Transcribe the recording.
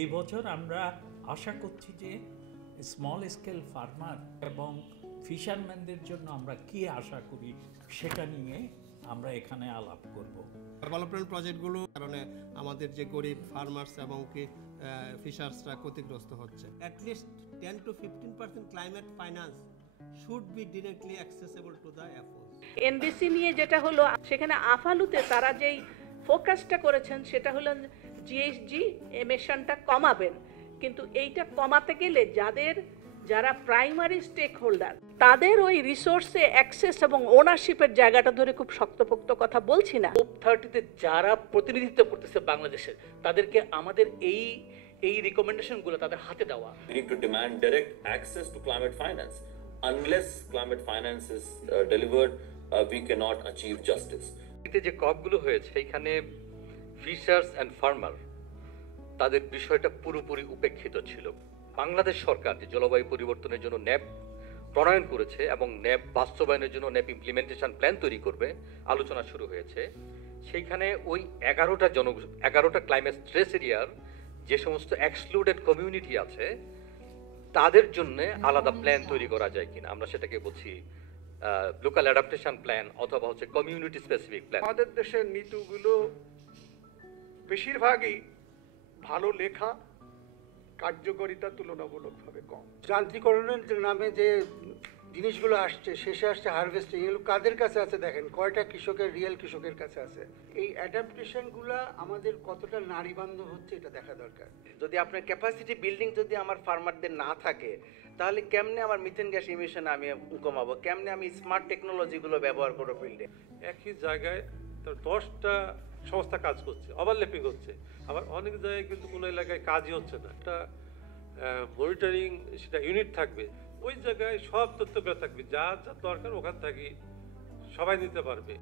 এই বছর আমরা আশা করছি যে স্মল স্কেল ফার্মার এবং ফিশারম্যানদের জন্য আমরা কি আশা করি সেটা নিয়ে আমরা এখানে আলাপ করব। ডেভেলপমেন্ট প্রজেক্টগুলো কারণে আমাদের যে গরিব ফার্মার্স এবং কি ফিশার্সরা ক্ষতিগ্রস্ত হচ্ছে। At least 10 to 15% climate finance should be directly accessible to the FOs. NDC নিয়ে যেটা হলো, সেখানে আফালুতে তারা যেই ফোকাসটা করেছেন সেটা হলো জিএসজি এমিশনটা কমাবেন, কিন্তু এইটা কমাতে গেলে যারা প্রাইমারি স্টেক হোল্ডার তাদের ওই রিসোর্সে অ্যাক্সেস এবং ওনারশিপের জায়গাটা ধরে খুব শক্তপোক্ত কথা বলছি না। COP 30-তে যারা প্রতিনিধিত্ব করতেছে বাংলাদেশের, তাদেরকে আমাদের এই রিকমেন্ডেশনগুলো তাদের হাতে দেওয়া। We need to demand direct access to climate finance. Unless climate finance is delivered, we cannot achieve justice. যে কপগুলো হয়েছে এখানে ফিশার্স অ্যান্ড ফার্মার তাদের বিষয়টা পুরোপুরি উপেক্ষিত ছিল। বাংলাদেশ সরকার যে জলবায়ু পরিবর্তনের জন্য ন্যাপ প্রণয়ন করেছে এবং ন্যাপ বাস্তবায়নের জন্য ন্যাপ ইমপ্লিমেন্টেশন প্ল্যান তৈরি করবে, আলোচনা শুরু হয়েছে। সেইখানে ওই 11টা ক্লাইমেট স্ট্রেস এরিয়ার যে সমস্ত এক্সক্লুডেড কমিউনিটি আছে তাদের জন্য আলাদা প্ল্যান তৈরি করা যায় কিনা, আমরা সেটাকে বলছি লোকাল অ্যাডাপ্টেশন প্ল্যান অথবা হচ্ছে কমিউনিটি স্পেসিফিক প্ল্যান। আমাদের দেশের নীতিগুলো বেশিরভাগই ভালো লেখা, কার্যকারিতা তুলনামূলকভাবে কম। যান্ত্রিকরণের নামে যে জিনিসগুলো আসছে, শেষে আসছে হারভেস্টিং, এগুলো কাদের কাছে আছে দেখেন, কয়টা রিয়েল কৃষকের কাছে আছে। এই অ্যাডাপ্টেশনগুলো আমাদের কতটা নারী বান্ধব হচ্ছে এটা দেখা দরকার। যদি আপনার ক্যাপাসিটি বিল্ডিং যদি আমার ফার্মারদের না থাকে, তাহলে কেমনে আমার মিথেন গ্যাস ইমিশন আমি কমাবো, কেমনে আমি স্মার্ট টেকনোলজিগুলো ব্যবহার করবো ফিল্ডে। একই জায়গায় 10টা সংস্থা কাজ করছে, ওভারল্যাপিং হচ্ছে, আবার অনেক জায়গায় কিন্তু কোনো এলাকায় কাজই হচ্ছে না। একটা মনিটরিং সেটা ইউনিট থাকবে, ওই জায়গায় সব তথ্যগুলো থাকবে, যা যা দরকার ওখান থেকে সবাই নিতে পারবে।